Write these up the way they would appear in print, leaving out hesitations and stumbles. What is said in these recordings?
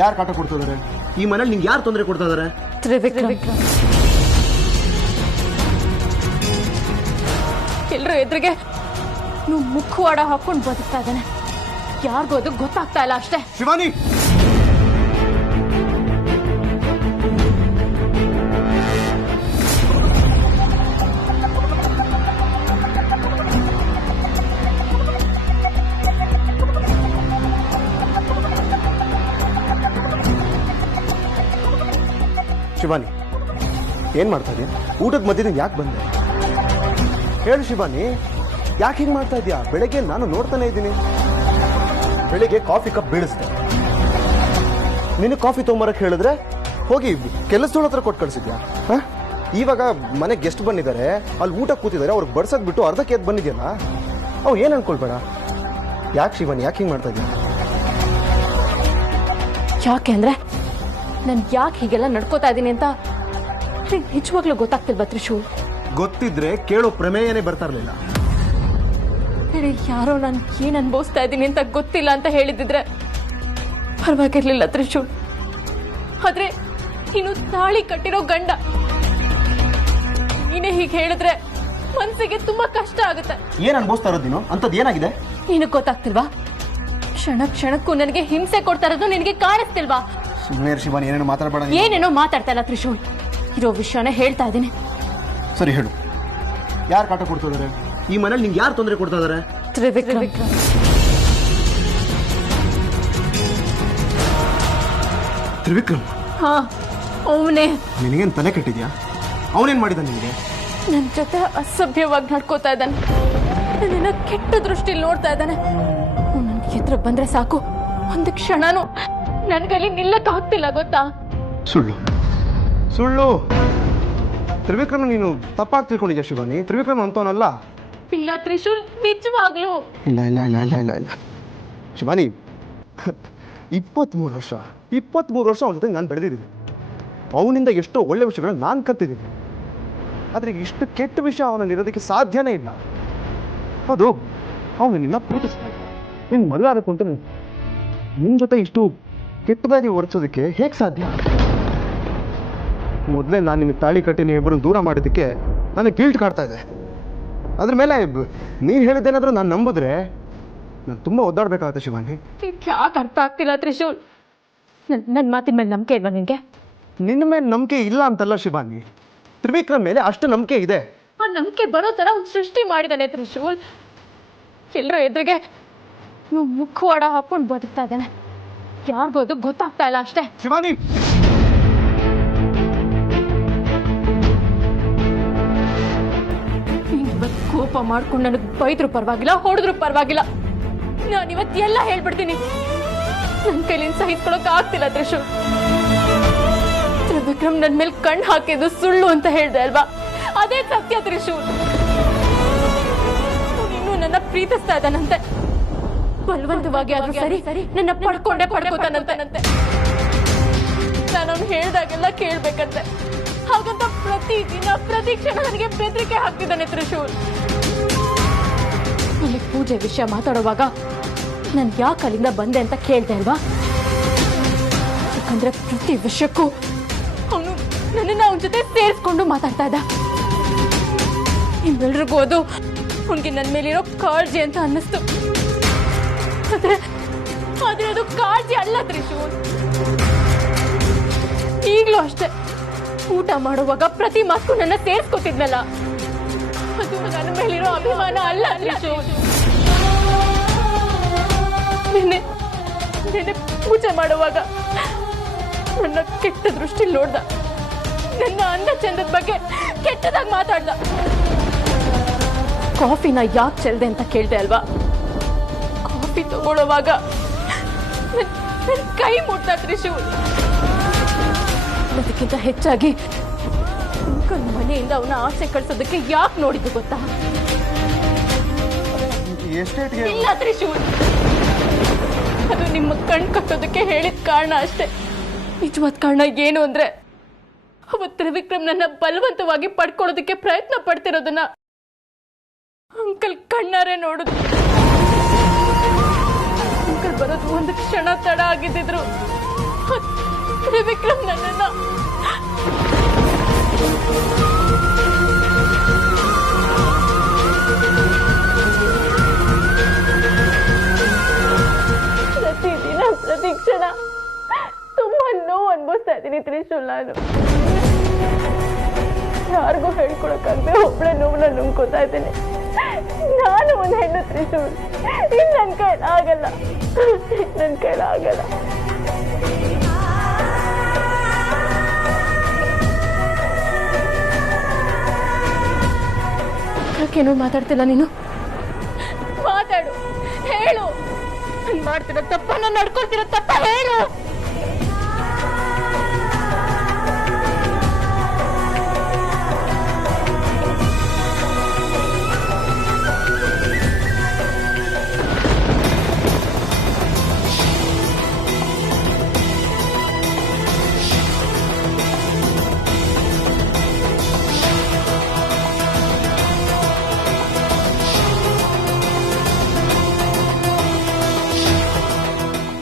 ಯಾರು ಕಾಟ ಕೊಡ್ತಾ ಇದಾರೆ ಈ ಮನೇಲಿ? ನಿಂಗೆ ಯಾರು ತೊಂದರೆ ಕೊಡ್ತಾ ಇದಾರೆ? ತ್ರಿವಿಕ್ರಮ್ ಎಲ್ರು ಎದುರಿಗೆ ನೀವು ಮುಖವಾಡ ಹಾಕೊಂಡು ಬದುಕ್ತಾ ಇದ್ದಾನೆ. ಯಾರಿಗೂ ಅದು ಗೊತ್ತಾಗ್ತಾ ಇಲ್ಲ ಅಷ್ಟೇ. ಶಿವಾನಿ, ಶಿವಾನಿ ಏನ್ ಮಾಡ್ತಾ ಇದೀಯ? ಊಟದ ಮಧ್ಯದಿಂದ ಯಾಕೆ ಬಂದೆ ಹೇಳು ಶಿವಾನಿ. ಯಾಕೆ ಹಿಂಗ್ ಮಾಡ್ತಾ ಇದೀಯಾ? ಬೆಳಗ್ಗೆ ನಾನು ನೋಡ್ತಾನೆ ಇದ್ದೀನಿ. ಬೆಳಿಗ್ಗೆ ಕಾಫಿ ಕಪ್ ಬೀಳಿಸ್ದೆ, ನಿನ್ನ ಕಾಫಿ ತೊಗೊಂಬರಕ್ಕೆ ಹೇಳಿದ್ರೆ ಹೋಗಿ ಕೆಲಸದೋಳ ಹತ್ರ ಕೊಟ್ಟು ಕಳ್ಸಿದ್ಯಾ? ಇವಾಗ ಮನೆಗೆ ಗೆಸ್ಟ್ ಬಂದಿದ್ದಾರೆ, ಅಲ್ಲಿ ಊಟ ಕೂತಿದ್ದಾರೆ, ಅವ್ರಿಗೆ ಬಡ್ಸಕ್ ಬಿಟ್ಟು ಅರ್ಧಕ್ಕೆ ಎದ್ದು ಬಂದಿದ್ಯಲ್ಲ, ಅವ್ ಏನ್ ಅನ್ಕೊಳ್ಬೇಡ. ಯಾಕೆ ಶಿವಾನಿ ಯಾಕೆ ಹಿಂಗ್ ಮಾಡ್ತಾ ಇದೀಯ? ಯಾಕೆ ಅಂದ್ರೆ ನಾನು ಯಾಕೆ ಹೀಗೆಲ್ಲ ನಡ್ಕೋತಾ ಇದ್ದೀನಿ ಅಂತ ನಿಜವಾಗ್ಲೂ ಗೊತ್ತಾಗ್ತಿಲ್ವಾ ತ್ರಿಶೂಲ್? ಗೊತ್ತಿದ್ರೆ ಕೇಳೋ ಪ್ರಮೇಯನೇ ಬರ್ತಾ ಇರ್ಲಿಲ್ಲ. ಹೇಳಿ, ಯಾರೋ ನಾನು ಏನ್ ಅನ್ಭವಿಸ್ತಾ ಇದ್ದೀನಿ ಅಂತ ಗೊತ್ತಿಲ್ಲ ಅಂತ ಹೇಳಿದ್ರೆ ಪರವಾಗಿರ್ಲಿಲ್ಲ ತ್ರಿಶೂಲ್. ಆದ್ರೆ ನೀನು ತಾಳಿ ಕಟ್ಟಿರೋ ಗಂಡ, ನೀನೇ ಹೀಗೆ ಹೇಳಿದ್ರೆ ಮನ್ಸಿಗೆ ತುಂಬಾ ಕಷ್ಟ ಆಗುತ್ತೆ. ಏನ್ ಅನ್ಭವಿಸ್ತಾ ಇರೋದು ನೀನು? ಅಂತದ್ ಏನಾಗಿದೆ? ನಿನಗ್ ಗೊತ್ತಾಗ್ತಿಲ್ವಾ? ಕ್ಷಣ ಕ್ಷಣಕ್ಕೂ ನನಗೆ ಹಿಂಸೆ ಕೊಡ್ತಾ ಇರೋದು ನಿನಗೆ ಕಾಣಿಸ್ತಿಲ್ವಾ? ಸುಮ್ಮನೆ ಶಿವಾನಿ, ಏನೇನೋ ಮಾತಾಡಬೇಡ. ಏನೇನೋ ಮಾತಾಡ್ತಾ ಇಲ್ಲ ತ್ರಿಶೂಲ್, ಇರೋ ವಿಷಯನ ಹೇಳ್ತಾ ಇದ್ದೀನಿ. ಸರಿ ಹೇಳು, ಯಾರು ಕಾಟ ಕೊಡ್ತಾ ಇದಾರೆ ಈ ಮನೇಲಿ? ನಿಂಗೆ ಯಾರು ತೊಂದರೆ ಕೊಡ್ತಾ ಇದಾರೆ? ತ್ರಿವಿಕ್ರಮ್. ತ್ರಿವಿಕ್ರಮ್? ಹಾ, ಅವನೇ. ನಿನಗೇನು ತಲೆ ಕೆಟ್ಟಿದ್ಯಾ? ಅವನೇನ್ ಮಾಡಿದ ನಿನಗೆ? ನನ್ನ ಜೊತೆ ಅಸಭ್ಯವಾಗಿ ನಡ್ಕೋತಾ ಇದ್ದಾನೆ, ನನ್ನ ಕೆಟ್ಟ ದೃಷ್ಟಿಲಿ ನೋಡ್ತಾ ಇದ್ದಾನೆ. ನನ್ನ ಎದುರು ಬಂದ್ರೆ ಸಾಕು, ಒಂದು ಕ್ಷಣನೂ ನನ್ಗಲ್ಲಿ ನಿಲ್ಲಕ್ ಆಗ್ತಿಲ್ಲ, ಗೊತ್ತಾ? ಸುಳ್ಳು ಸುಳ್ಳು. ತ್ರಿವಿಕ್ರಮ್ ನೀನು ತಪ್ಪಾಗಿ ತಿಳ್ಕೊಂಡಿದ್ಯಾ ಶಿವಾನಿ. ತ್ರಿವಿಕ್ರಮ್ ಅಂತವನಲ್ಲ. ಇಲ್ಲ ತ್ರಿಶೂಲ್, ನಿಜವಾಗ್ಲೂ ಇಲ್ಲ ಇಲ್ಲ ಇಲ್ಲ ಇಲ್ಲ ಇಲ್ಲ ಇಲ್ಲ ಶಿವಾನಿ, 23 ವರ್ಷ ಅವನ ಜೊತೆ ನಾನು ಬೆಳೆದಿದ್ದೀನಿ. ಅವನಿಂದ ಎಷ್ಟೋ ಒಳ್ಳೆ ವಿಷಯಗಳನ್ನ ನಾನು ಕಲ್ತಿದ್ದೀನಿ. ಆದರೆ ಇಷ್ಟು ಕೆಟ್ಟ ವಿಷಯ ಅವನಲ್ಲಿ ಇರೋದಕ್ಕೆ ಸಾಧ್ಯನೇ ಇಲ್ಲ. ಹೌದು, ಅವನು ನಿನ್ನ ಪ್ರೀತಿಸ್ತಾ ಇದ್ದ, ನಿನ್ನ ಮದುವೆ ಆಗಬೇಕು ಅಂತ ನಿನ್ನ ಜೊತೆ ಇಷ್ಟು ಕೆಟ್ಟದಾಗಿ ವರ್ತಿಸೋದಕ್ಕೆ ಹೇಗೆ ಸಾಧ್ಯ? ಮೊದಲೇ ನಾನು ನಿನ್ನ ತಾಳಿ ಕಟ್ಟಿ ನೀವಿಬ್ಬರನ್ನು ದೂರ ಮಾಡಿದ್ದಕ್ಕೆ ನನಗೆ ಗಿಲ್ಟ್ ಕಾಡ್ತಾ ಇದೆ. ಅದ್ರ ಮೇಲೆ ನೀನು ಹೇಳಿದ್ದೇನಾದ್ರೂ ನಾನು ನಂಬಿದ್ರೆ ನಾನು ತುಂಬ ಒದ್ದಾಡಬೇಕಾಗುತ್ತೆ ಶಿವಾನಿ. ಯಾಕೆ ಅರ್ಥ ಆಗ್ತಿಲ್ಲ ತ್ರಿಶೂಲ್? ನನ್ನ ಮಾತಿನ ಮೇಲೆ ನಂಬಿಕೆ ಇಲ್ವಾ ನಿನಗೆ? ನಿನ್ನ ಮೇಲೆ ನಂಬಿಕೆ ಇಲ್ಲ ಅಂತಲ್ಲ ಶಿವಾನಿ, ತ್ರಿವಿಕ್ರಮ್ ಮೇಲೆ ಅಷ್ಟು ನಂಬಿಕೆ ಇದೆ. ಆ ನಂಬಿಕೆ ಬರೋ ಥರ ಒಂದು ಸೃಷ್ಟಿ ಮಾಡಿದ್ದಾನೆ ತ್ರಿಶೂಲ್. ಎಲ್ಲರೂ ಎದುರಿಗೆ ನೀವು ಮುಖವಾಡ ಹಾಕೊಂಡು ಬದುಕ್ತಾ ಇದ್ದಾನೆ. ಯಾರಿಗೂ ಅದು ಗೊತ್ತಾಗ್ತಾ ಇಲ್ಲ ಅಷ್ಟೇ. ಶಿವಾನಿ, ಇವತ್ತು ಕೋಪ ಮಾಡ್ಕೊಂಡು ನನಗೆ ಬೈದ್ರು ಪರವಾಗಿಲ್ಲ, ಹೊಡೆದ್ರು ಪರವಾಗಿಲ್ಲ, ನಾನು ಇವತ್ತು ಎಲ್ಲ ಹೇಳ್ಬಿಡ್ತೀನಿ. ನನ್ನ ಕೈಲಿಂದ ಸಹಿಸ್ಕೊಳಕ್ ಆಗ್ತಿಲ್ಲ ತ್ರಿಶೂಲ್. ತ್ರಿವಿಕ್ರಮ್ ನನ್ನ ಮೇಲೆ ಕಣ್ಣು ಹಾಕಿದ್ದು ಸುಳ್ಳು ಅಂತ ಹೇಳ್ದೆ ಅಲ್ವಾ? ಅದೇ ಸತ್ಯ ತ್ರಿಶೂಲ್. ಇನ್ನು ನನ್ನ ಪ್ರೀತಿಸ್ತಾ ಇದ್ದಾನಂತೆ, ಬಲವಂತವಾಗಿ ಆದ್ರೂ ಸರಿ ನನ್ನ ಪಡ್ಕೋತಾನಂತೆ. ನಾನು ಅವ್ನು ಹೇಳ್ದಾಗೆಲ್ಲ ಕೇಳ್ಬೇಕಂತೆ. ಹಾಗಂತ ಪ್ರತಿದಿನ ಪ್ರತಿ ಕ್ಷಣ ನನಗೆ ಬೆದರಿಕೆ ಹಾಕ್ತಿದ್ದಾನೆ ತ್ರಿಶೂಲ್. ಇಲ್ಲಿ ಪೂಜೆ ವಿಷಯ ಮಾತಾಡುವಾಗ ನಾನು ಯಾಕೆ ಅಲ್ಲಿಂದ ಬಂದೆ ಅಂತ ಕೇಳ್ದೆ ಅಲ್ವಾ? ಯಾಕಂದ್ರೆ ಪ್ರತಿ ವಿಷಯಕ್ಕೂ ಅವನು ನನ್ನನ್ನು ಅವನ ಜೊತೆ ಸೇರಿಸ್ಕೊಂಡು ಮಾತಾಡ್ತಾ ಇದ್ದ. ನಿಮ್ಮೆಲ್ರಿಗೂ ಅದು ಅವನಿಗೆ ನನ್ನ ಮೇಲಿರೋ ಕಾಳಜಿ ಅಂತ ಅನ್ನಿಸ್ತು. ಆದ್ರೆ ಅದು ಕಾಳಜಿ ಅಲ್ಲ ತ್ರಿಶೂಲ್. ಈಗಲೂ ಅಷ್ಟೇ, ಊಟ ಮಾಡುವಾಗ ಪ್ರತಿ ಮಾತು ನನ್ನ ಸೇರಿಸ್ಕೊತಿದ್ನಲ್ಲ, ಅದು ನನ್ನ ಮೇಲಿರೋ ಅಭಿಮಾನ ಅಲ್ಲ ತ್ರಿಶೂಲ್. ನೆನ್ನೆ ಪೂಜೆ ಮಾಡುವಾಗ ನನ್ನ ಕೆಟ್ಟ ದೃಷ್ಟಿ ನೋಡ್ದ, ನನ್ನ ಅಂದ ಚಂದದ ಬಗ್ಗೆ ಕೆಟ್ಟದಾಗಿ ಮಾತಾಡ್ದ. ಕಾಫಿನ ಯಾಕೆ ಚೆಲ್ದೆ ಅಂತ ಕೇಳ್ದೆ ಅಲ್ವಾ? ಕಾಫಿ ತಗೊಳ್ಳುವಾಗ ನನ್ನ ಕೈ ಮುಟ್ಟ ತ್ರಿಶೂಲ್. ಅದಕ್ಕಿಂತ ಹೆಚ್ಚಾಗಿ ಅಂಕಲ್ ಮನೆಯಿಂದ ಅವನ ಆಸೆ ಕಳ್ಸೋದಕ್ಕೆ ಯಾಕೆ ನೋಡಿದ್ದು ಗೊತ್ತಾ? ಇಲ್ಲ ತ್ರಿಶೂಲ್, ಅದು ನಿಮ್ಮ ಕಣ್ ಕಟ್ಟೋದಕ್ಕೆ ಹೇಳಿದ ಕಾರಣ ಅಷ್ಟೇ. ನಿಜವಾದ ಕಾರಣ ಏನು ಅಂದ್ರೆ, ಅವತ್ತು ತ್ರಿವಿಕ್ರಮ್ ನನ್ನ ಬಲವಂತವಾಗಿ ಪಡ್ಕೊಳ್ಳೋದಕ್ಕೆ ಪ್ರಯತ್ನ ಪಡ್ತಿರೋದನ್ನ ಅಂಕಲ್ ಕಣ್ಣಾರೆ ನೋಡಿದ್ರು. ಅಂಕಲ್ ಬರೋದು ಒಂದು ಕ್ಷಣ ತಡ ಆಗಿದ್ದಿದ್ರು ತ್ರಿವಿಕ್ರಮ್ ನನ್ನನ್ನ ಪ್ರತಿದಿನ ಪ್ರತಿ ಕ್ಷಣ ತುಂಬಾ ನೋವು ಅನ್ಭವಿಸ್ತಾ ಇದ್ದೀನಿ ತ್ರಿಶೂಲ್. ನಾನು ಯಾರಿಗೂ ಹೇಳ್ಕೊಳಕ್ಕಾಗದೆ ಒಬ್ಬಳೆ ನೋವನ್ನ ನುಂಗ್ಕೋತಾ ಇದ್ದೇನೆ. ನಾನು ಒಂದು ಹೆಣ್ಣು ತ್ರಿಶೂಲ್. ಇನ್ನು ನನ್ನ ಕೈಲಾಗಲ್ಲ, ನನ್ನ ಕೈಲಾಗಲ್ಲ. ಯಾಕೇನೋ ಮಾತಾಡ್ತಿಲ್ಲ ನೀನು? ಮಾತಾಡು, ಹೇಳು. ನಾನು ಮಾಡ್ತಿರೋ ತಪ್ಪ, ನಾನು ನಡ್ಕೊಳ್ತಿರೋ ತಪ್ಪ ಹೇಳು.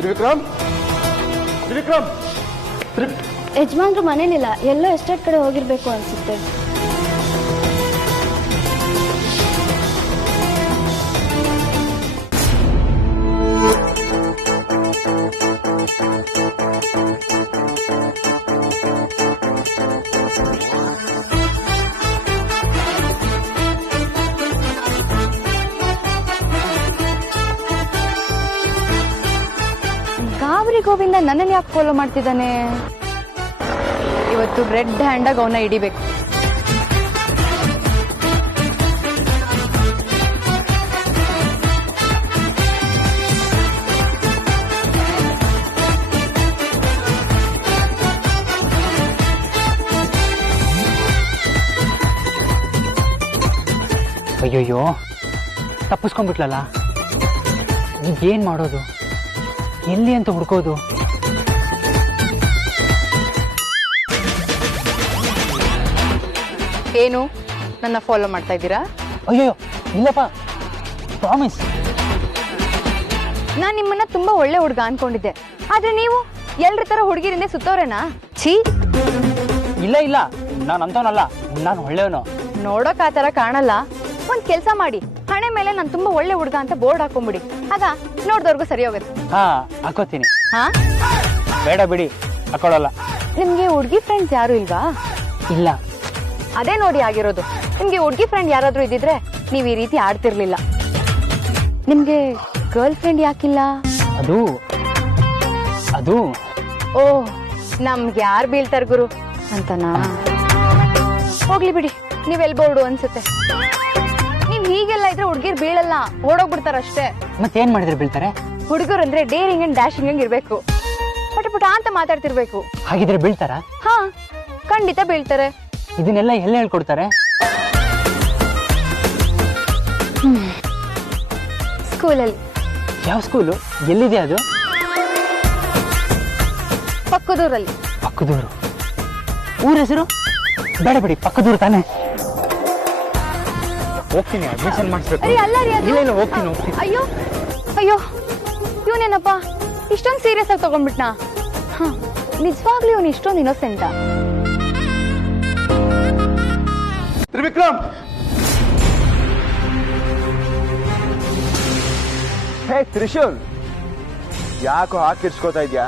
ತ್ರಿವಿಕ್ರಮ್, ತ್ರಿವಿಕ್ರಮ್, ಯಜಮಾನ್ರು ಮನೇಲಿಲ್ಲ, ಎಲ್ಲೋ ಎಸ್ಟೇಟ್ ಕಡೆ ಹೋಗಿರ್ಬೇಕು ಅನ್ಸುತ್ತೆ. ಗಾಬರಿ ಗೋವಿಂದ ನನ್ನನ್ನು ಯಾಕೆ ಫಾಲೋ ಮಾಡ್ತಿದ್ದಾನೆ? ಇವತ್ತು ರೆಡ್ ಹ್ಯಾಂಡಾಗಿ ಅವನ್ನ ಹಿಡಿಬೇಕು. ಅಯ್ಯೋಯ್ಯೋ, ತಪ್ಪಿಸ್ಕೊಂಡ್ಬಿಟ್ಲಲ್ಲ. ಈಗೇನು ಮಾಡೋದು? ಎಲ್ಲಿ ಅಂತ ಹುಡ್ಕೋದು? ಏನು ನನ್ನ ಫಾಲೋ ಮಾಡ್ತಾ ಇದ್ದೀರಾ? ಅಯ್ಯೋ ಇಲ್ಲಪ್ಪ, ಪ್ರಾಮಿಸ್. ನಾನ್ ನಿಮ್ಮನ್ನ ತುಂಬಾ ಒಳ್ಳೆ ಹುಡುಗ ಅನ್ಕೊಂಡಿದ್ದೆ, ಆದ್ರೆ ನೀವು ಎಲ್ರ ತರ ಹುಡುಗಿರಿಂದ ಸುತ್ತೋರೇನಾ? ಛೀ! ಇಲ್ಲ ಇಲ್ಲ, ನಾನು ಅಂತವನಲ್ಲ, ನಾನು ಒಳ್ಳೆಯವನು. ನೋಡೋಕ್ ಆ ತರ ಕಾಣಲ್ಲ. ಒಂದ್ ಕೆಲ್ಸ ಮಾಡಿ, ಹಣೆ ಮೇಲೆ ನಾನು ತುಂಬಾ ಒಳ್ಳೆ ಹುಡುಗ ಅಂತ ಬೋರ್ಡ್ ಹಾಕೊಂಡ್ಬಿಡಿ. ಆಗ ನೋಡ್ದವ್ರಿಗೂ ಸರಿ ಹೋಗುತ್ತೆ. ಹಾ, ಹಾಕೋತೀನಿ. ಹಾ, ಬೇಡ ಬಿಡಿ, ಹಾಕೊಳ್ಳಲ್ಲ. ನಿಮ್ಗೆ ಹುಡುಗಿ ಫ್ರೆಂಡ್ಸ್ ಯಾರು ಇಲ್ವಾ? ಇಲ್ಲ. ಅದೇ ನೋಡಿ ಆಗಿರೋದು. ನಿಮ್ಗೆ ಹುಡುಗಿ ಫ್ರೆಂಡ್ ಯಾರಾದ್ರೂ ಇದ್ದಿದ್ರೆ ನೀವ್ ಈ ರೀತಿ ಆಡ್ತಿರ್ಲಿಲ್ಲ. ನಿಮ್ಗೆ ಗರ್ಲ್ ಫ್ರೆಂಡ್ ಯಾಕಿಲ್ಲ? ಅದು ಅದು ಓ, ನಮ್ಗೆ ಯಾರು ಬೀಳ್ತಾರ ಗುರು ಅಂತನಾ? ಹೋಗ್ಲಿ ಬಿಡಿ, ನೀವ್ ಎಲ್ ಬೋರ್ಡು ಅನ್ಸುತ್ತೆ. ನೀವ್ ಹೀಗೆಲ್ಲ ಇದ್ರೆ ಹುಡ್ಗಿರ್ ಬೀಳಲ್ಲ, ಓಡೋಗ್ಬಿಡ್ತಾರಷ್ಟೇ. ಮತ್ತೇನ್ ಮಾಡಿದ್ರೆ ಬೀಳ್ತಾರೆ? ಹುಡುಗರು ಅಂದ್ರೆ ಡೇರಿಂಗ್ ಅಂಡ್ ಡ್ಯಾಶಿಂಗ್ ಇರ್ಬೇಕು, ಪಟ ಪಟ ಅಂತ ಮಾತಾಡ್ತಿರ್ಬೇಕು. ಹಾಗಿದ್ರೆ ಬೀಳ್ತಾರ? ಹಾ, ಖಂಡಿತ ಬೀಳ್ತಾರೆ. ಇದನ್ನೆಲ್ಲ ಎಲ್ಲ ಹೇಳ್ಕೊಡ್ತಾರೆ? ಸ್ಕೂಲಲ್ಲಿ. ಯಾವ ಸ್ಕೂಲು? ಎಲ್ಲಿದೆ ಅದು? ಪಕ್ಕದೂರಲ್ಲಿ. ಪಕ್ಕದೂರು? ಊರ ಹೆಸರು? ಬೇಡ ಬಿಡಿ, ಪಕ್ಕದೂರು ತಾನೆ. ಹೋಗ್ತೀನಿ, ಅಡ್ಮಿಷನ್ ಮಾಡಿಸ್ಬೇಕು. ಅರೆ ಅಲ್ಲ ರೀ, ಅದು ಇಲ್ಲ ಹೋಗ್ತೀನಿ. ಅಯ್ಯೋ ಅಯ್ಯೋ, ಇವನೇನಪ್ಪ ಇಷ್ಟೊಂದು ಸೀರಿಯಸ್ ಆಗಿ ತಗೊಂಡ್ಬಿಟ್ನಾ? ನಿಜವಾಗ್ಲೂ ಇವನು ಇಷ್ಟೊಂದು ಇನ್ನೋಸೆಂಟಾ? ತ್ರಿವಿಕ್ರಮ್, ಹೇ ತ್ರಿಶೂಲ್, ಯಾಕೋ ಹಾಕಿರ್ಸ್ಕೋತಾ ಇದ್ಯಾ?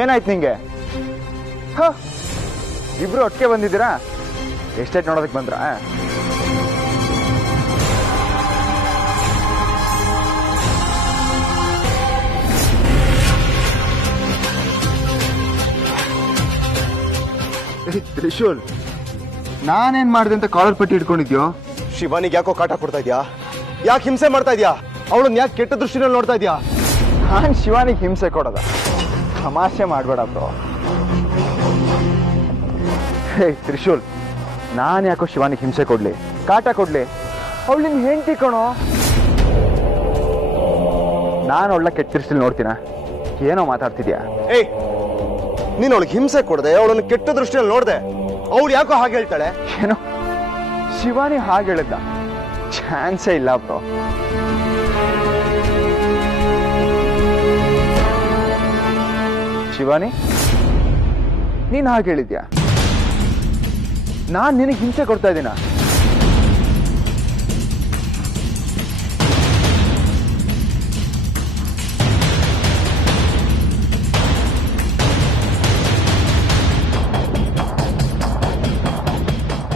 ಏನಾಯ್ತು ನಿಂಗೆ? ಇಬ್ರು ಒಟ್ಟಿಗೆ ಬಂದಿದ್ದೀರಾ? ಎಸ್ಟೇಟ್ ನೋಡೋದಕ್ಕೆ ಬಂದ್ರ? ತ್ರಿಶೂಲ್, ನಾನೇನ್ ಮಾಡಿದೆ ಅಂತ ಕಾಲರ್ ಪಟ್ಟಿ ಇಟ್ಕೊಂಡಿದ್ಯೋ? ಶಿವಾನಿಗೆ ಯಾಕೋ ಕಾಟ ಕೊಡ್ತಾ ಇದ್ಯಾ? ಯಾಕೆ ಹಿಂಸೆ ಮಾಡ್ತಾ ಇದ್ಯಾ? ಅವಳನ್ನ ಯಾಕೆ ಕೆಟ್ಟ ದೃಷ್ಟಿನಲ್ಲಿ ನೋಡ್ತಾ ಇದ್ಯಾ? ನಾನ್ ಶಿವಾನಿಗೆ ಹಿಂಸೆ ಕೊಡೋದ? ತಮಾಷೆ ಮಾಡ್ಬೇಡ ಬ್ರೋ. ಹೇ ತ್ರಿಶೂಲ್, ನಾನು ಯಾಕೋ ಶಿವಾನಿಗೆ ಹಿಂಸೆ ಕೊಡ್ಲಿ, ಕಾಟ ಕೊಡ್ಲಿ? ಅವಳು ನಿನ್ ಹೆಂಡತಿ ಕಣೋ. ನಾನು ಅವಳ ಕೆಟ್ಟ ದೃಷ್ಟಿಲಿ ನೋಡ್ತೀನ? ಏನೋ ಮಾತಾಡ್ತಿದ್ಯಾ? ಏಯ್, ನೀನು ಅವಳಿಗೆ ಹಿಂಸೆ ಕೊಡದೆ ಅವಳನ್ನು ಕೆಟ್ಟ ದೃಷ್ಟಿಯಲ್ಲಿ ನೋಡ್ದೆ, ಅವಳು ಯಾಕೋ ಹಾಗೆ ಹೇಳ್ತಾಳೆ? ಏನೋ ಶಿವಾನಿ ಹಾಗೆ ಹೇಳಿದ್ದ? ಚಾನ್ಸೇ ಇಲ್ಲ ಬ್ರೋ. ಶಿವಾನಿ, ನೀನ್ ಹಾಗೆ ಹೇಳಿದ್ಯಾ? ನಾನ್ ನಿನಗೆ ಹಿಂಸೆ ಕೊಡ್ತಾ ಇದ್ದೀನ?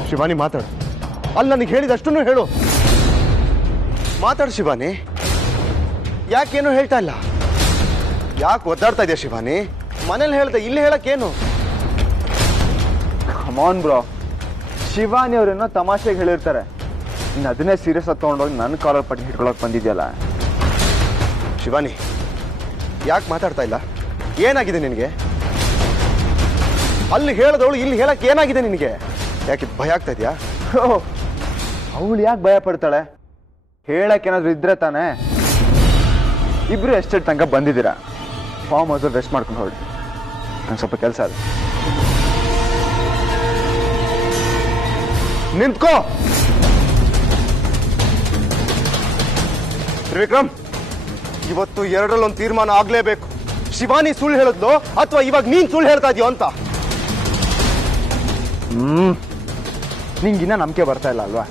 ಶಿವಾನಿ ಮಾತಾಡು. ಅಲ್ಲಿ ನನಗೆ ಹೇಳಿದಷ್ಟನ್ನು ಹೇಳು. ಮಾತಾಡು ಶಿವಾನಿ. ಯಾಕೇನು ಹೇಳ್ತಾ ಇಲ್ಲ? ಯಾಕೆ ಒದ್ದಾಡ್ತಾ ಇದೆಯಾ ಶಿವಾನಿ? ಮನೇಲಿ ಹೇಳ್ದೆ, ಇಲ್ಲಿ ಹೇಳಕ್ಕೇನು? ಕಮಾನ್ ಬ್ರೋ, ಶಿವಾನಿ ಅವ್ರೇನೋ ತಮಾಷೆಗೆ ಹೇಳಿರ್ತಾರೆ, ಇನ್ನು ಅದನ್ನೇ ಸೀರಿಯಸ್ ಆಗಿ ತಗೊಂಡೋಗಿ ನನ್ನ ಕಾಲರ್ ಪಟ್ಟಿ ಹಿಡ್ಕೊಳಕ್ ಬಂದಿದ್ಯಲ್ಲ. ಶಿವಾನಿ, ಯಾಕೆ ಮಾತಾಡ್ತಾ ಇಲ್ಲ? ಏನಾಗಿದೆ ನಿನಗೆ? ಅಲ್ಲಿ ಹೇಳದವಳು ಇಲ್ಲಿ ಹೇಳಕ್ಕೆ ಏನಾಗಿದೆ ನಿನಗೆ? ಯಾಕೆ ಭಯ ಆಗ್ತಾ ಇದೆಯಾ? ಅವಳು ಯಾಕೆ ಭಯ ಪಡ್ತಾಳೆ? ಹೇಳಕ್ ಏನಾದ್ರು ಇದ್ರೆ ತಾನೆ. ಇಬ್ರು ಎಸ್ಟೇಟ್ ತನಕ ಬಂದಿದ್ದೀರಾ, ಫಾರ್ಮ್ ಹೌಸ್ ರೆಸ್ಟ್ ಮಾಡ್ಕೊಂಡು ಹೊರಡಿ. ನಂಗೆ ಸ್ವಲ್ಪ ಕೆಲಸ ಅದು. ನಿಂತ್ಕೋ ತ್ರಿವಿಕ್ರಮ್. ಇವತ್ತು ಎರಡರಲ್ಲೊಂದು ತೀರ್ಮಾನ ಆಗ್ಲೇಬೇಕು. ಶಿವಾನಿ ಸುಳ್ಳು ಹೇಳಿದ್ಲು ಅಥವಾ ಇವಾಗ ನೀನ್ ಸುಳ್ಳು ಹೇಳ್ತಾ ಇದೀಯೋ ಅಂತ. ನಿಂಗಿನ್ನ ನಂಬಿಕೆ ಬರ್ತಾ ಇಲ್ಲ ಅಲ್ವಾ?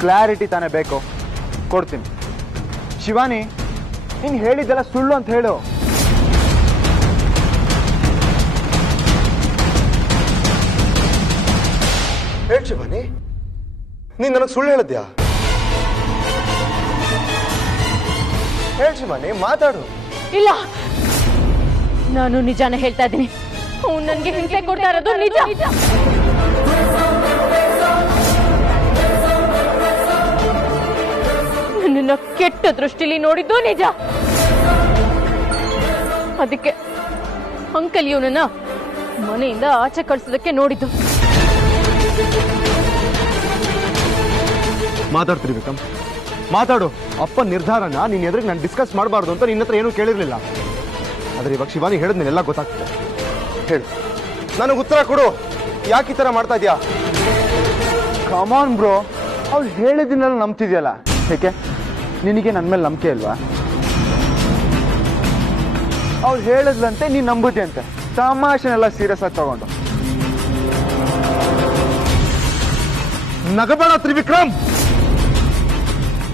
ಕ್ಲಾರಿಟಿ ತಾನೇ ಬೇಕು, ಕೊಡ್ತೀನಿ. ಶಿವಾನಿ, ನೀನು ಹೇಳಿದ್ದೆಲ್ಲ ಸುಳ್ಳು ಅಂತ ಹೇಳು. ಹೇಳಿ ಶಿವಾನಿ, ನೀನ್ ನನಗೆ ಸುಳ್ಳು ಹೇಳಿದ್ಯಾ? ಹೇಳಿ ಶಿವಾನಿ, ಮಾತಾಡು. ಇಲ್ಲ, ನಾನು ನಿಜಾನ ಹೇಳ್ತಾ ಇದ್ದೀನಿ. ಅವ್ನು ನನ್ಗೆ ಹಿಂಸೆ ಕೊಡ್ತಾ ಇರೋದು ನಿಜ. ನನ್ನನ್ನ ಕೆಟ್ಟ ದೃಷ್ಟಿಲಿ ನೋಡಿದ್ದು ನಿಜ. ಅದಕ್ಕೆ ಅಂಕಲ್ ಇವನನ್ನ ಮನೆಯಿಂದ ಆಚೆ ಕಳ್ಸೋದಕ್ಕೆ ನೋಡಿದ್ದು. ಮಾತಾಡ್ತೀರಿ ಬೇಕಂ, ಮಾತಾಡು. ಅಪ್ಪ ನಿರ್ಧಾರನ ನೀನ್ ಎದುರಿಗೆ ನಾನು ಡಿಸ್ಕಸ್ ಮಾಡಬಾರ್ದು ಅಂತ ನಿನ್ನ ಹತ್ರ ಏನೂ ಕೇಳಿರ್ಲಿಲ್ಲ. ಆದ್ರೆ ಇವಾಗ ಶಿವಾನಿ ಹೇಳಿದ್ನೆಲ್ಲ ಗೊತ್ತಾಗ್ತದೆ. ಹೇಳು, ನನಗೆ ಉತ್ತರ ಕೊಡು. ಯಾಕೆ ಈ ತರ ಮಾಡ್ತಾ ಇದ್ಯಾ? ಕಮಾನ್ ಬ್ರೋ, ಅವ್ಳು ಹೇಳಿದ್ದನ್ನೆಲ್ಲ ನಂಬ್ತಿದ್ಯಲ್ಲ, ಏಕೆ? ನಿನಗೆ ನನ್ನ ಮೇಲೆ ನಂಬಿಕೆ ಇಲ್ವಾ? ಅವ್ಳು ಹೇಳಿದ್ಲಂತೆ ನೀನು ನಂಬುತ್ತೆ ಅಂತೆ. ತಮಾಷೆನೆಲ್ಲ ಸೀರಿಯಸ್ ಆಗಿ ತಗೊಂಡು ನಗಬೇಡ ತ್ರಿವಿಕ್ರಮ್.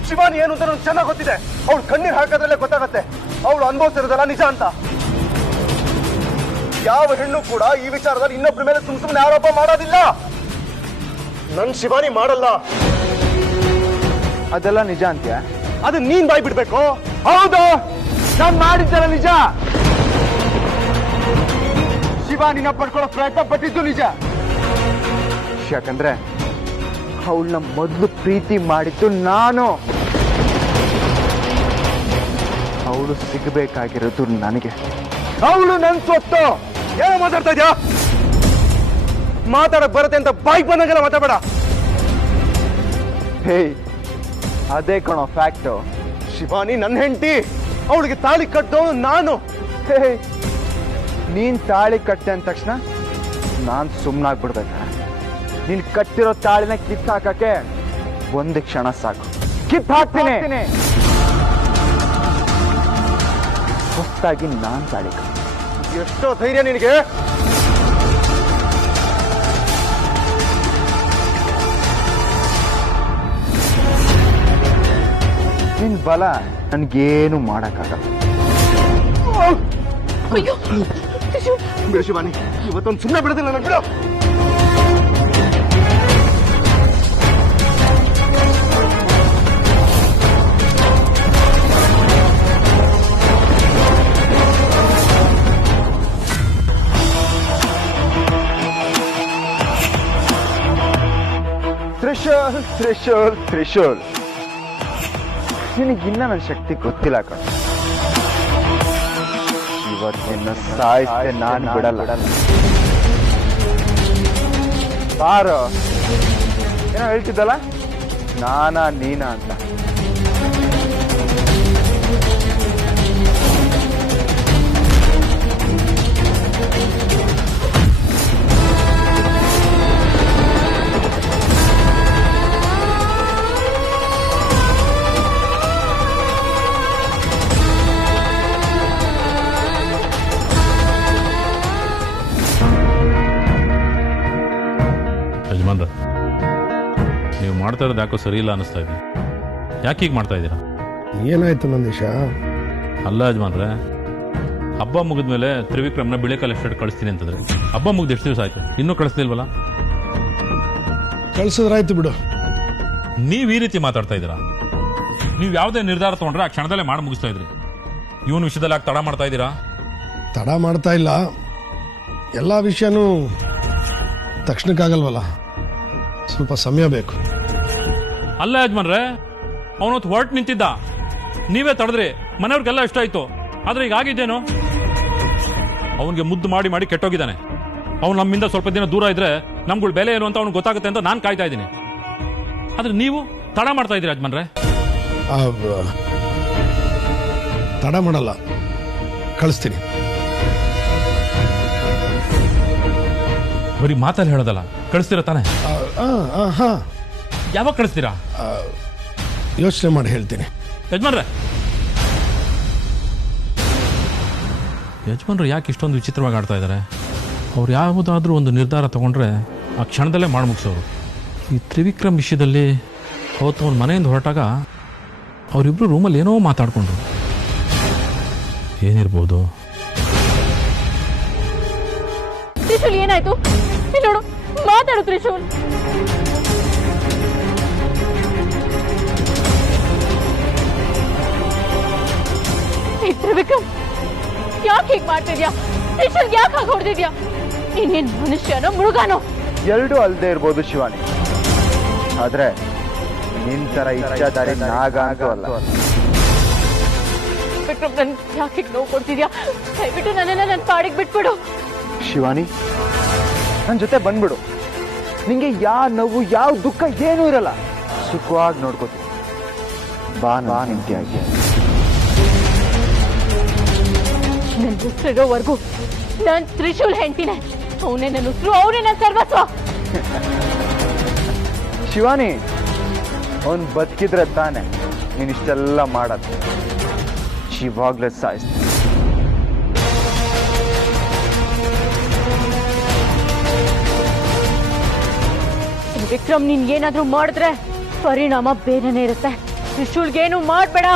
ಶಿವಾನಿ ಏನು ಅಂತ ನನಗೆ ಚೆನ್ನಾಗಿ ಗೊತ್ತಿದೆ. ಅವಳು ಕಣ್ಣೀರು ಹಾಕೋದ್ರಲ್ಲೇ ಗೊತ್ತಾಗತ್ತೆ ಅವಳು ಅನುಭವಿಸಿರೋದಲ್ಲ ನಿಜ ಅಂತ. ಯಾವ ಹೆಣ್ಣು ಕೂಡ ಈ ವಿಚಾರದಲ್ಲಿ ಇನ್ನೊಬ್ಬರ ಮೇಲೆ ಸುಮ್ಮನೆ ಆರೋಪ ಮಾಡೋದಿಲ್ಲ. ನನ್ ಶಿವಾನಿ ಮಾಡಲ್ಲ. ಅದೆಲ್ಲ ನಿಜ ಅಂತ್ಯ? ಅದು ನೀನ್ ಬಾಯ್ ಬಿಡ್ಬೇಕು. ಹೌದು, ನಾನು ಮಾಡಿದ್ದೆಲ್ಲ ನಿಜ. ಶಿವಾನಿನ ಪಡ್ಕೊಳ್ಳೋ ಪ್ರಯತ್ನ ಪಟ್ಟಿದ್ದು ನಿಜ. ಯಾಕಂದ್ರೆ ಅವಳನ್ನ ಮೊದಲು ಪ್ರೀತಿ ಮಾಡಿದ್ದು ನಾನು. ಅವಳು ಸಿಗಬೇಕಾಗಿರೋದು ನನಗೆ. ಅವಳು ನನ್ ಸ್ವತ್ತು. ಏನೋ ಮಾತಾಡ್ತಾ ಇದ್ಯಾ? ಮಾತಾಡಕ್ ಬರುತ್ತೆ ಅಂತ ಬಾಯ್ಗೆ ಬಂದಂಗೆಲ್ಲ ಮಾತಾಡಬೇಡ. ಹೇ, ಅದೇ ಕಣೋ ಫ್ಯಾಕ್ಟು. ಶಿವಾನಿ ನನ್ನ ಹೆಂಡತಿ, ಅವಳಿಗೆ ತಾಳಿ ಕಟ್ಟದವನು ನಾನು. ಹೇ, ನೀನ್ ತಾಳಿ ಕಟ್ಟೆ ಅಂದ ತಕ್ಷಣ ನಾನ್ ಸುಮ್ಮನಾಗ್ಬಿಡ್ಬೇಕ? ನೀನ್ ಕಟ್ಟಿರೋ ತಾಳಿನ ಕಿತ್ತು ಹಾಕಕ್ಕೆ ಒಂದು ಕ್ಷಣ ಸಾಕು, ಕಿತ್ತು ಹಾಕ್ತೀನಿ. ಹೊಸದಾಗಿ ನಾನ್ ತಾಳಿ ಕಟ್ಟ. ಎಷ್ಟೋ ಧೈರ್ಯ ನಿನಗೆ? ನಿನ್ ಬಲ ನನ್ಗೇನು ಮಾಡಕ್ಕಾಗಲ್ಲ. ಅಯ್ಯೋ ಬಿಡು ಶಿವಾನಿ, ಇವತ್ತೊಂದು ಸುಮ್ಮನೆ ಬಿಡೋದಿಲ್ಲ ನಾನು. ಬಿಡು. ತ್ರಿಶೂಲ್ ತ್ರಿಶೂಲ್ ತ್ರಿಶೂಲ್, ನಿನಗಿನ್ನ ನನ್ನ ಶಕ್ತಿ ಗೊತ್ತಿಲ್ಲ ಕಣ. ಇವತ್ತಿನ ಸಾಯಿಸ್ತೆ ನಾನು ಬಿಡಲ್ಲ. ಬಾರೋ, ಏನೋ ಹೇಳ್ತಿದ್ದಲ್ಲ, ನಾನಾ ನೀನಾ ಅಂತ. ಮಾಡ್ತಾ ಇರೋದು ಯಾಕೋ ಸರಿ ಇಲ್ಲ ಅನ್ನಿಸ್ತಾ ಇದೆ. ಯಾಕೆ ಹೀಗೆ ಮಾಡ್ತಾ ಇದ್ದೀರಾ? ಏನಾಯ್ತು ನಂದೀಶ? ಅಲ್ಲ ಯಜಮಾನ್ರೆ, ಹಬ್ಬ ಮುಗಿದ್ಮೇಲೆ ತ್ರಿವಿಕ್ರಮ್ನ ಬಿಳೆಕಾಲ್ ಎಸ್ಟೇಟ್ ಕಳಿಸ್ತೀನಿ ಅಂತಂದ್ರೆ ಹಬ್ಬ ಮುಗಿದು ಎಷ್ಟು ದಿವಸ ಆಯ್ತು, ಇನ್ನೂ ಕಳಿಸ್ಲಿಲ್ವಲ್ಲ? ಕಳ್ಸಿದ್ರಾಯ್ತು ಬಿಡು. ನೀವು ಈ ರೀತಿ ಮಾತಾಡ್ತಾ ಇದ್ದೀರಾ? ನೀವು ಯಾವುದೇ ನಿರ್ಧಾರ ತಗೊಂಡ್ರೆ ಆ ಕ್ಷಣದಲ್ಲೇ ಮಾಡಿ ಮುಗಿಸ್ತಾ ಇದ್ರಿ. ಇವನ ವಿಷಯದಲ್ಲಿ ಯಾಕೆ ತಡ ಮಾಡ್ತಾ ಇದ್ದೀರಾ? ತಡ ಮಾಡ್ತಾ ಇಲ್ಲ, ಎಲ್ಲ ವಿಷಯನೂ ತಕ್ಷಣಕ್ಕಾಗಲ್ವಲ್ಲ, ಸ್ವಲ್ಪ ಸಮಯ ಬೇಕು. ಅಲ್ಲ ಯಜಮಾನ್ರೆ, ಅವನೊತ್ತು ಹೊರಟು ನಿಂತಿದ್ದ, ನೀವೇ ತಡೆದ್ರಿ, ಮನೆಯವ್ರಿಗೆಲ್ಲ ಇಷ್ಟ ಆಯ್ತು. ಆದ್ರೆ ಈಗ ಆಗಿದ್ದೇನು? ಅವನಿಗೆ ಮುದ್ದು ಮಾಡಿ ಮಾಡಿ ಕೆಟ್ಟೋಗಿದ್ದಾನೆ. ಅವ್ನು ನಮ್ಮಿಂದ ಸ್ವಲ್ಪ ದಿನ ದೂರ ಇದ್ರೆ ನಮ್ಗಳ ಬೆಲೆ ಏನು ಅಂತ ಅವ್ನಿಗೆ ಗೊತ್ತಾಗುತ್ತೆ ಅಂತ ನಾನು ಕಾಯ್ತಾ ಇದ್ದೀನಿ. ಆದ್ರೆ ನೀವು ತಡ ಮಾಡ್ತಾ ಇದ್ದೀರಿ ಯಜಮಾನ್ರೆ. ತಡ ಮಾಡಲ್ಲ, ಕಳಿಸ್ತೀನಿ. ಬರೀ ಮಾತಲ್ಲಿ ಹೇಳೋದಲ್ಲ, ಕಳಿಸ್ತೀರಾ ತಾನೆ? ಹಾ, ಯಾವಾಗ ಕಳಿಸ್ತೀರಾ? ಯೋಚನೆ ಮಾಡಿ ಹೇಳ್ತೀನಿ. ಯಜಮಾನ್ರೆ, ಯಜಮಾನ್ರು ಯಾಕೆ ಇಷ್ಟೊಂದು ವಿಚಿತ್ರವಾಗಿ ಆಡ್ತಾ ಇದ್ದಾರೆ? ಅವ್ರು ಯಾವುದಾದ್ರೂ ಒಂದು ನಿರ್ಧಾರ ತಗೊಂಡ್ರೆ ಆ ಕ್ಷಣದಲ್ಲೇ ಮಾಡಿ ಮುಗಿಸೋರು. ಈ ತ್ರಿವಿಕ್ರಮ್ ವಿಷಯದಲ್ಲಿ ಅವತ್ತು ಅವ್ನ ಮನೆಯಿಂದ ಹೊರಟಾಗ ಅವರಿಬ್ರು ರೂಮಲ್ಲಿ ಏನೋ ಮಾತಾಡ್ಕೊಂಡ್ರು. ಏನಿರ್ಬೋದು? ತ್ರಿಶೂಲ್ ಏನಾಯ್ತು? ಇಲ್ಲಿ ನೋಡು, ಮಾತಾಡು ತ್ರಿಶೂಲ್. ತ್ರಿವಿಕ್ರಮ್, ಯಾಕೆ ಹೀಗೆ ಮಾಡ್ತಿದ್ಯಾ? ತ್ರಿಶೂಲ್ ಯಾಕೆ ಹಾಗೆ ಹೊಡೆದಿದ್ಯಾ? ನೀನೇನ್ ಮನುಷ್ಯನೋ ಮೃಗಾನೋ? ಎರಡೂ ಅಲ್ಲದೆ ಇರ್ಬೋದು ಶಿವಾನಿ, ಆದ್ರೆ ನಿನ್ ತರ ಇಚ್ಛಾಧಾರಿ ನಾಗ ಅಂತೂ ಅಲ್ಲ. ವಿಕ್ರಮ್, ನನ್ ಯಾಕೆ ನೋವು ಕೊಡ್ತಿದ್ಯಾ? ದಯವಿಟ್ಟು ನನ್ನನ್ನ ನನ್ನ ಪಾಡಿಗೆ ಬಿಟ್ಬಿಡು. ಶಿವಾನಿ, ನನ್ ಜೊತೆ ಬಂದ್ಬಿಡು. ನಿಂಗೆ ಯಾವ ನೋವು ಯಾವ ದುಃಖ ಏನೂ ಇರಲ್ಲ, ಸುಖವಾಗಿ ನೋಡ್ಕೋತೀನಿ. ಬಾ ನಿಂತಿಯಾಗಿ. ನನ್ನ ಹೆಸರಿರೋವರೆಗೂ ನಾನ್ ತ್ರಿಶೂಲ್ ಹೆಂಡ್ತಿನೇ. ಅವನೇ ನನ್ನ ಉಸಿರು, ಅವನೇ ನನ್ನ ಸರ್ವಸ್ವ. ಶಿವಾನಿ, ಅವನ್ ಬದುಕಿದ್ರೆ ತಾನೆ ನೀನ್ ಇಷ್ಟೆಲ್ಲ ಮಾಡತ್ತೆ. ಇವಾಗ್ಲೇ ಸಾಯಿಸ್ತೀನಿ. ವಿಕ್ರಮ್, ನೀನ್ ಏನಾದ್ರೂ ಮಾಡಿದ್ರೆ ಪರಿಣಾಮ ಬೇರೆನೇ ಇರುತ್ತೆ. ತ್ರಿಶೂಲ್ಗೇನು ಮಾಡ್ಬೇಡ.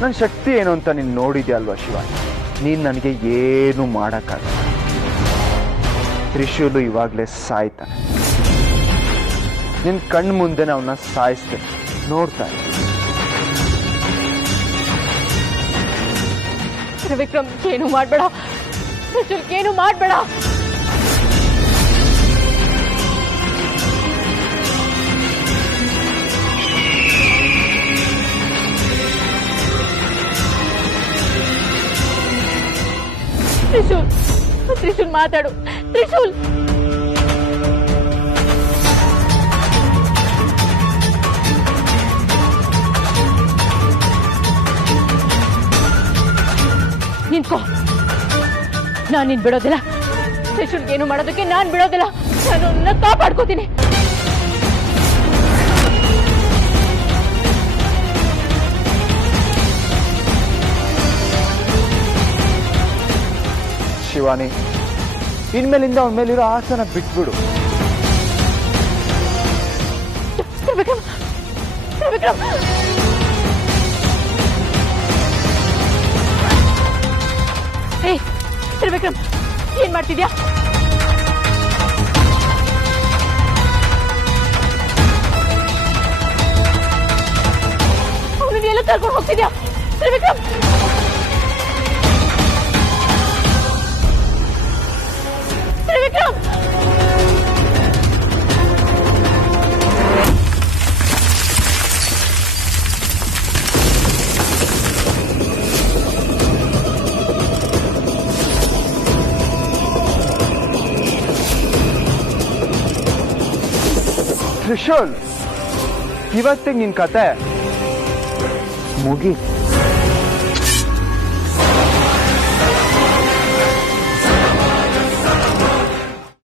ನನ್ನ ಶಕ್ತಿ ಏನು ಅಂತ ನೀನ್ ನೋಡಿದ್ಯಾ ಅಲ್ವಾ ಶಿವಾನಿ? ನೀನ್ ನನಗೆ ಏನು ಮಾಡಕ್ಕಾಗಲ್ಲ. ತ್ರಿಶೂಲು ಇವಾಗ್ಲೇ ಸಾಯ್ತಾನೆ. ನಿನ್ ಕಣ್ ಮುಂದೆ ಅವನ್ನ ಸಾಯಿಸ್ತೇನೆ, ನೋಡ್ತಾ ಇದ್ದೀನಿ. ವಿಕ್ರಮ್, ಏನು ಮಾಡ್ಬೇಡ. ತ್ರಿಶೂಲ್ಗೇನು ಮಾಡ್ಬೇಡ. ತ್ರಿಶೂಲ್, ತ್ರಿಶೂಲ್ ಮಾತಾಡು. ತ್ರಿಶೂಲ್, ನಿಂತ್ಕೋ. ನಾನು ನಿನ್ ಬಿಡೋದಿಲ್ಲ. ತ್ರಿಶೂಲ್ಗೇನು ಮಾಡೋದಕ್ಕೆ ನಾನು ಬಿಡೋದಿಲ್ಲ. ನಾನು ನನ್ನ ಕಾಪಾಡ್ಕೋತೀನಿ. ಶಿವಾನಿ, ಇನ್ಮೇಲಿಂದ ಅವನ ಮೇಲಿರೋ ಆಸನ ಬಿಟ್ಬಿಡು. ತ್ರಿವಿಕ್ರಮ್, ತ್ರಿವಿಕ್ರಮ್, ಏಯ್ ತ್ರಿವಿಕ್ರಮ್, ಏನ್ ಮಾಡ್ತಿದ್ಯಾ? ಅವನಿಗೆ ಎಲ್ಲ ಕರ್ಕೊಂಡು ಹೋಗ್ತಿದ್ಯಾ? ತ್ರಿವಿಕ್ರಮ್, ತ್ರಿವಿಕ್ರಮ್, ತ್ರಿಶೂಲ್, ಇವತ್ತಿಗೆ ನಿನ್ ಕತೆ ಮುಗಿ.